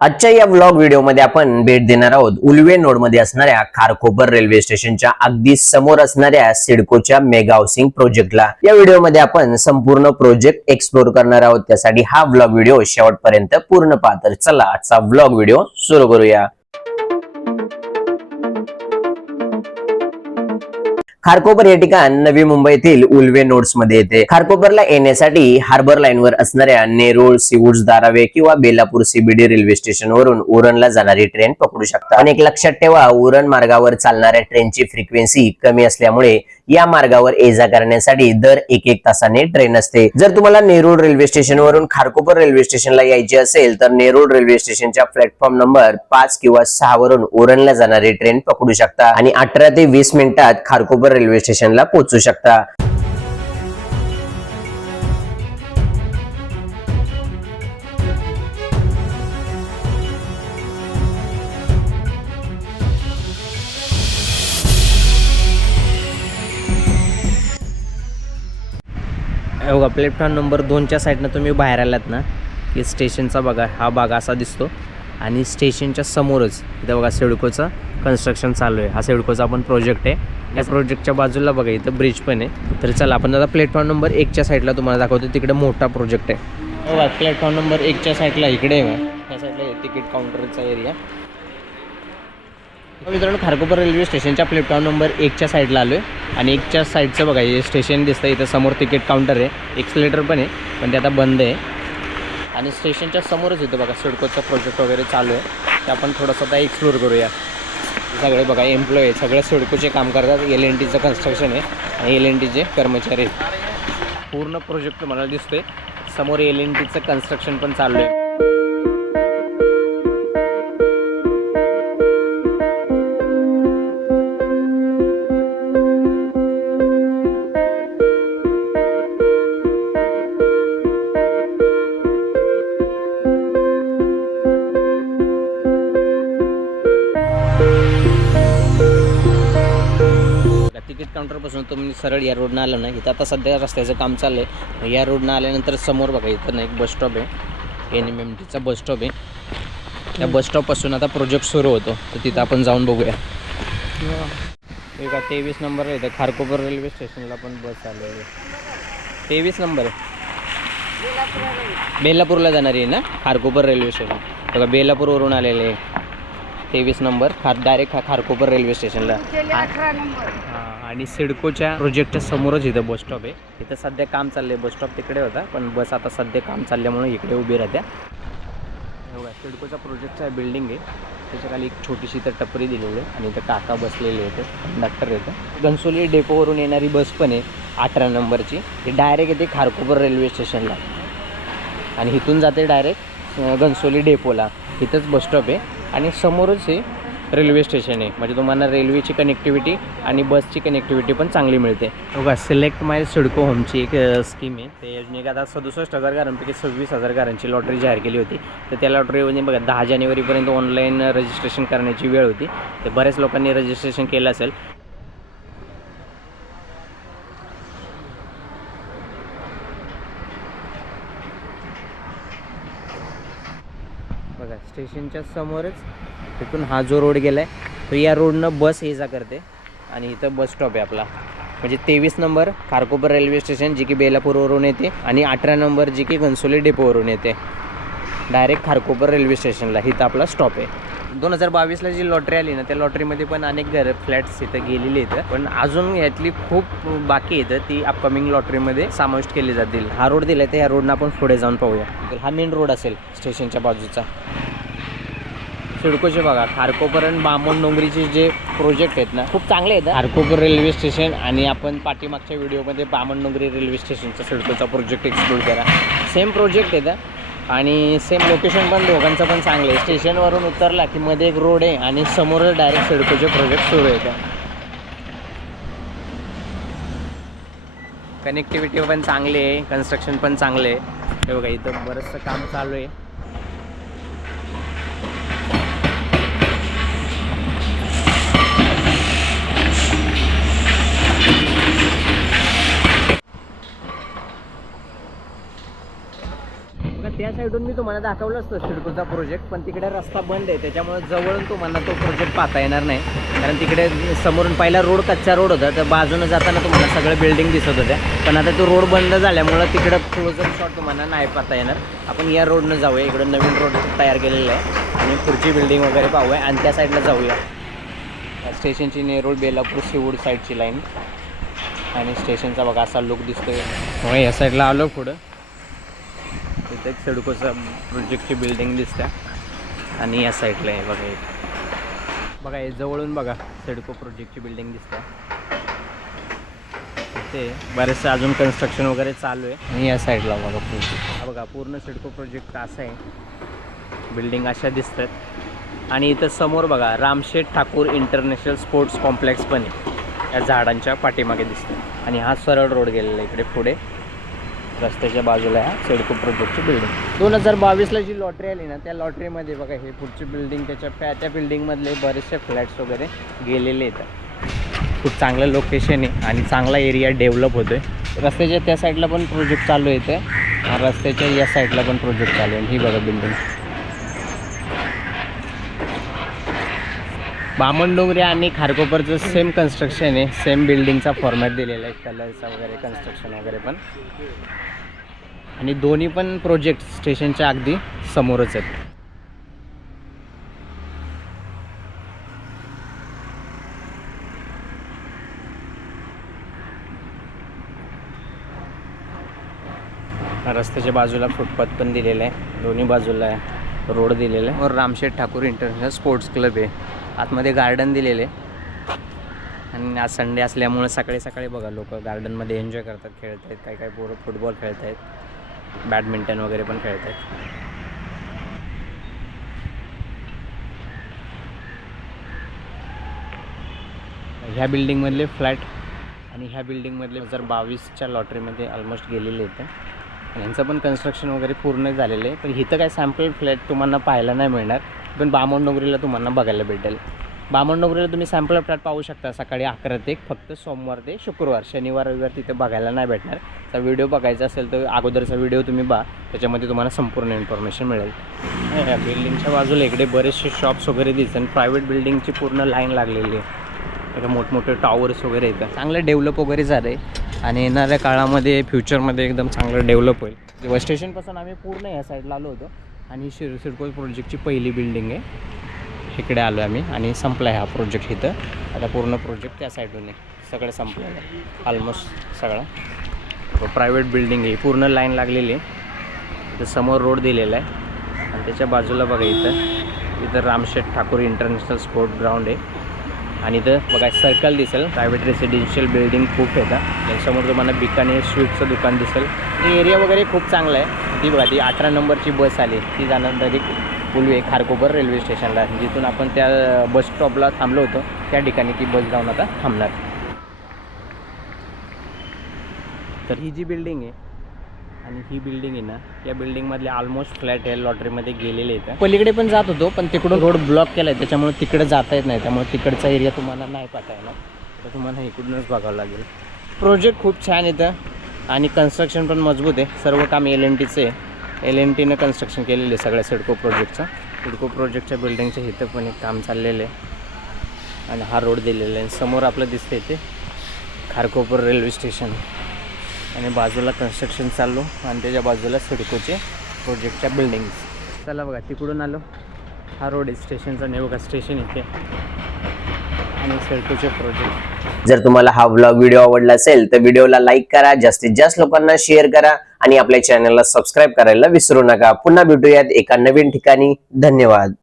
आजच्या या व्लॉग व्हिडिओमध्ये आपण भेट देणार आहोत उलवे नोडमध्ये असणाऱ्या खारकोपर रेल्वे स्टेशनच्या अगदी समोर असणाऱ्या सिडकोच्या मेगा हाऊसिंग प्रोजेक्टला या व्हिडिओमध्ये आपण संपूर्ण प्रोजेक्ट एक्सप्लोर करणार आहोत. त्यासाठी हा व्लॉग व्हिडिओ शेवटपर्यंत पूर्ण पहा चला आजचा व्लॉग व्हिडिओ सुरू करूया. खारकोपर हे ठिकाण नवी मुंबईतील उल्वे नोड्समध्ये येते. खारकोपरला येण्यासाठी हार्बर लाईनवर असणाऱ्या नेरूळ सिवूड्स दारावे किंवा बेलापूर सीबीडी रेल्वे स्टेशन वरून उरणला जाणारी ट्रेन पकडू शकता. आणि एक लक्षात ठेवा उरण मार्गावर चालणाऱ्या ट्रेनची फ्रिक्वेन्सी कमी असल्यामुळे या मार्गावर ये जा करण्यासाठी दर एक एक तासाने ट्रेन असते. जर तुम्हाला नेरूळ रेल्वे स्टेशन वरून खारकोपर रेल्वे स्टेशनला यायचे असेल तर नेरूळ रेल्वे स्टेशनच्या प्लॅटफॉर्म नंबर पाच किंवा सहा वरून ओरणला जाणारी ट्रेन पकडू शकता आणि अठरा ते वीस मिनिटात खारकोपर रेल्वे स्टेशनला पोहोचू शकता. प्लॅटफॉर्म नंबर दोनच्या साईडनं तुम्ही बाहेर आलात ना की स्टेशनचा बघा हा भाग असा दिसतो. आणि स्टेशनच्या समोरच इथं बघा सिडकोचं कन्स्ट्रक्शन चालू आहे. हा सिडकोचा आपण प्रोजेक्ट आहे. या प्रोजेक्टच्या बाजूला बघा इथं ब्रिज पण आहे. तर चला आपण आता प्लॅटफॉर्म नंबर एकच्या साईडला तुम्हाला दाखवतो. तिकडे मोठा प्रोजेक्ट आहे. बघा प्लॅटफॉर्म नंबर एकच्या साईडला इकडे आहे या साईडला तिकीट काउंटरचा एरिया मित्रांनो खारकोपर रेल्वे स्टेशनच्या प्लेटफॉर्म नंबर एकच्या साईडला आलो आहे आणि एकच्या साईडचं बघा हे स्टेशन दिसतं इथं समोर तिकीट काउंटर आहे. एक्सलेटर पण आहे पण ते आता बंद आहे. आणि स्टेशनच्या समोरच इथं बघा सिडकोचा प्रोजेक्ट वगैरे चालू आहे. ते आपण थोडंसं आता एक्सप्लोर करूया. सगळे बघा एम्प्लॉय आहे. सगळे सिडकोचे काम करतात. एल एन टीचं कन्स्ट्रक्शन आहे आणि एल एन टीचे कर्मचारी आहेत. पूर्ण प्रोजेक्ट मला दिसतोय. समोर एल एन टीचं कन्स्ट्रक्शन पण चालू आहे. तिकीट काउंटरपासून तुम्ही म्हणजे सरळ या रोडनं आलं ना इथं आता सध्या रस्त्याचं काम चाललं आहे या रोडनं आल्यानंतर समोर बघा इथं ना एक बस स्टॉप आहे. एन एम एम टीचा बस स्टॉप आहे. त्या बस स्टॉपपासून आता प्रोजेक्ट सुरू होतो. तर तिथं आपण जाऊन बघूया. बघा तेवीस नंबर आहे इथं. खारकोपर रेल्वे स्टेशनला पण बस आलेली आहे. तेवीस नंबर आहे. बेलापूरला जाणारी आहे ना? खारकोपर रेल्वे स्टेशन बघा बेलापूरवरून आलेले आहे. तेवीस नंबर खार डायरेक्ट खा खारकोपर रेल्वे स्टेशनला अठरा नंबर. हां आणि सिडकोच्या प्रोजेक्टच्या समोरच इथं बस स्टॉप आहे. इथं सध्या काम चाललंय बस स्टॉप तिकडे होता पण बस आता सध्या काम चालल्यामुळे इकडे उभी राहत्या. हे बघा सिडकोचा प्रोजेक्टचा बिल्डिंग आहे. त्याच्याखाली एक छोटीशी इथं टपरी दिलेली आहे आणि इथं काका बसलेले आहेत कंडक्टर येतं घनसोली डेपोवरून येणारी बस पण आहे अठरा नंबरची. ती डायरेक्ट येते खारकोपर रेल्वे स्टेशनला आणि इथून जाते डायरेक्ट घनसोली डेपोला इथंच बस स्टॉप आहे. आणि समोरच हे रेल्वे स्टेशन आहे. म्हणजे तुम्हाला रेल्वेची कनेक्टिव्हिटी आणि बसची कनेक्टिव्हिटी पण चांगली मिळते. बघा सिलेक्ट माय सिडको होमची एक स्कीम आहे. ते योजनेत आता सदुसष्ट हजार घरांपैकी सव्वीस हजार घरांची लॉटरी जाहीर केली होती. तर त्या लॉटरीमध्ये बघा दहा जानेवारीपर्यंत ऑनलाईन रजिस्ट्रेशन करण्याची वेळ होती. तर बऱ्याच लोकांनी रजिस्ट्रेशन केलं असेल बघा स्टेशनच्या समोरच तिथून हा जो रोड गेला आहे तो या रोडनं बस ये जा करते. आणि इथं बस स्टॉप आहे आपला. म्हणजे तेवीस नंबर खारकोपर रेल्वे स्टेशन जी की बेलापूरवरून येते आणि अठरा नंबर जी की घनसोली डेपोवरून येते. डायरेक्ट खारकोपर रेल्वे स्टेशनला इथं आपला स्टॉप आहे. दोन हजार बावीसला जी लॉटरी आली ना त्या लॉटरीमध्ये पण अनेक घर फ्लॅट्स इथं गेलेली आहेत. पण अजून यातली खूप बाकी येतं ती अपकमिंग लॉटरीमध्ये समाविष्ट केली जातील. हा रोड दिला तर ह्या रोडनं आपण पुढे जाऊन पाहूया. हा मेन रोड असेल स्टेशनच्या बाजूचा. सिडकोचे बघा खारकोपर आणि बामण डोंगरीचे जे प्रोजेक्ट आहेत ना खूप चांगले आहेत खारकोपर रेल्वे स्टेशन आणि आपण पाठीमागच्या व्हिडिओमध्ये बामण डोंगरी रेल्वे स्टेशनचा सिडकोचा प्रोजेक्ट एक्सप्लोर करा. सेम प्रोजेक्ट येतं आणि सेम लोकेशन पण दोघांचं पण चांगलं आहे. स्टेशनवरून उतरला की मध्ये एक रोड आहे आणि समोरच डायरेक्ट सिडकोचे प्रोजेक्ट सुरू येतं कनेक्टिव्हिटी पण चांगली आहे कन्स्ट्रक्शन पण चांगले आहे. हे बघा इथं बरंचसं काम चालू आहे त्या साईडून मी तुम्हाला दाखवलं असतं सिडकोचा प्रोजेक्ट पण तिकडे रस्ता बंद आहे. त्याच्यामुळे जवळून तुम्हाला तो प्रोजेक्ट पाहता येणार नाही. कारण तिकडे समोरून पहिला रोड कच्चा रोड होता तर बाजूनं जाताना तुम्हाला सगळं बिल्डिंग दिसत होत्या. पण आता तो रोड बंद झाल्यामुळं तिकडं क्लोजर शॉट तुम्हाला नाही पाहता येणार. आपण या रोडनं जाऊया. इकडं नवीन रोड तयार केलेला आहे. आणि पुढची बिल्डिंग वगैरे पाहूया आणि त्या साईडला जाऊया. स्टेशनची नेरूळ बेलापूर शिवूड साईडची लाईन आणि स्टेशनचा बघा असा लुक दिसतोय. मग या साईडला आलो पुढं. इथे एक सिडकोचा प्रोजेक्टची बिल्डिंग दिसते. आणि या साईडला आहे बघा एक. बघा हे जवळून बघा सिडको प्रोजेक्टची बिल्डिंग दिसते. इथे बरेचसे अजून कन्स्ट्रक्शन वगैरे चालू आहे. आणि या साईडला बघा प्रोजेक्ट बघा पूर्ण सिडको प्रोजेक्ट असा आहे. बिल्डिंग अशा दिसतात. आणि इथं समोर बघा Ramsheth Thakur international sports complex पण आहे. या झाडांच्या पाठीमागे दिसतं. आणि हा सरळ रोड गेलेला आहे इकडे पुढे. रस्त्याच्या बाजूला ह्या सिडको प्रोजेक्टची बिल्डिंग दोन हजार बावीसला जी लॉटरी आली ना त्या लॉटरीमध्ये बघा हे पुढची बिल्डिंग त्याच्या त्या त्या बिल्डिंगमधले बरेचसे फ्लॅट्स वगैरे गेलेले आहेत. खूप चांगलं लोकेशन आहे आणि चांगला एरिया डेव्हलप होतो आहे रस्त्याच्या त्या साईडला पण प्रोजेक्ट चालू येते रस्त्याच्या या साईडला पण प्रोजेक्ट चालू आहे. ही बघा बिल्डिंग बामण डोंगरे आणि खारकोपरचं सेम कन्स्ट्रक्शन आहे. सेम बिल्डिंगचा फॉर्मॅट दिलेला आहे. कलरचा वगैरे कन्स्ट्रक्शन वगैरे पण. आणि दोन्ही पण प्रोजेक्ट स्टेशनच्या अगदी समोरच आहेत. रस्त्याच्या बाजूला फुटपाथ पण दिलेला आहे. दोन्ही बाजूला आहे रोड दिलेला आहे. और Ramsheth Thakur international sports club आहे. आतमध्ये गार्डन दिलेले. आणि आज संडे असल्यामुळे सकाळी सकाळी बघा लोक गार्डनमध्ये एन्जॉय करतात खेळत आहेत काही काही पोरं फुटबॉल खेळत आहेत बॅडमिंटन वगैरे पण खेळत आहेत ह्या बिल्डिंगमधले फ्लॅट आणि ह्या बिल्डिंगमधले दोन हजार बावीसच्या लॉटरीमध्ये ऑलमोस्ट गेलेले आहेत. यांचं पण कन्स्ट्रक्शन वगैरे पूर्ण झालेलं आहे. पण इथं काय सॅम्पल फ्लॅट तुम्हाला पाहायला नाही मिळणार. पण बामणडोंगरीला तुम्हाला बघायला भेटेल. बामण बामणडोंगरीला तुम्ही सॅम्पल फ्लॅट पाहू शकता. सकाळी अकरा ते फक्त सोमवार ते शुक्रवार. शनिवार रविवार तिथे बघायला नाही भेटणार. तर व्हिडिओ बघायचा असेल तर अगोदरचा व्हिडिओ तुम्ही बा त्याच्यामध्ये तुम्हाला संपूर्ण इन्फॉर्मेशन मिळेल. या बिल्डिंगच्या बाजूला इकडे बरेचसे शॉप्स वगैरे दिसतात. आणि प्रायव्हेट बिल्डिंगची पूर्ण लाईन लागलेली आहे. एका मोठमोठे टॉवर्स वगैरे येतात. चांगलं डेव्हलप वगैरे झालं आहे आणि येणाऱ्या काळामध्ये फ्युचरमध्ये एकदम चांगलं डेव्हलप होईल. किंवा स्टेशनपासून आम्ही पूर्ण या साईडला आलो होतो. आणि शिर सिडको प्रोजेक्टची पहिली बिल्डिंग आहे. इकडे आलो आम्ही आणि संपला आहे हा प्रोजेक्ट इथं. आता पूर्ण प्रोजेक्ट त्या साईडून आहे. सगळं संपलेलं आहे. ऑलमोस्ट सगळं. प्रायव्हेट बिल्डिंग आहे. पूर्ण लाईन लागलेली आहे. इथं समोर रोड दिलेला आहे. आणि त्याच्या बाजूला बघा इथं. इथं Ramsheth Thakur international sport ground आहे. आणि इथं बघा सर्कल दिसेल. प्रायव्हेट रेसिडेन्शियल बिल्डिंग खूप येतात त्याच्यासमोर तुम्हाला बिकानेर स्वीटचं दुकान दिसेल. ते एरिया वगैरे खूप चांगलं आहे. ती बघा ती अठरा नंबरची बस आली. ती जाणार डायरेक्ट पुलवे खारकोपर रेल्वे स्टेशनला जिथून आपण त्या बस स्टॉपला थांबलो होतो. त्या ठिकाणी ती बस जाऊन आता थांबणार. तर ही जी बिल्डिंग आहे आणि ही बिल्डिंग आहे ना या बिल्डिंगमधले ऑलमोस्ट फ्लॅट आहे लॉटरीमध्ये गेलेले आहेत. पलीकडे पण जात होतो पण तिकडून रोड ब्लॉक केला आहे त्याच्यामुळे तिकडे जाता येत नाही. त्यामुळे तिकडचा एरिया तुम्हाला नाही पाहता येणार तर तुम्हाला इकडूनच बघावं लागेल. प्रोजेक्ट खूप छान येतं आणि कन्स्ट्रक्शन पण मजबूत आहे. सर्व काम एल एन टीचं आहे. एल एन टीनं कन्स्ट्रक्शन केलेलं आहे सगळ्या सिडको प्रोजेक्टचं सिडको प्रोजेक्टच्या बिल्डिंगच्या इथं पण एक काम चाललेलं आहे. आणि हा रोड दिलेला आहे. समोर आपलं दिसतं इथे खारकोपर रेल्वे स्टेशन आणि बाजूला कन्स्ट्रक्शन चाललो आणि त्याच्या बाजूला सिडकोचे प्रोजेक्टच्या बिल्डिंग्स चला बघा तिकडून आलो. हा रोड आहे स्टेशनचा नेवका स्टेशन इथे. आणि सिडकोचे प्रोजेक्ट जर तुम्हाला हा ब्लॉग व्हिडिओ आवडला असेल तर व्हिडिओला लाईक करा जास्तीत जास्त लोकांना शेअर करा आणि आपल्या चॅनलला सबस्क्राईब करायला विसरू नका. पुन्हा भेटूयात एका नवीन ठिकाणी. धन्यवाद.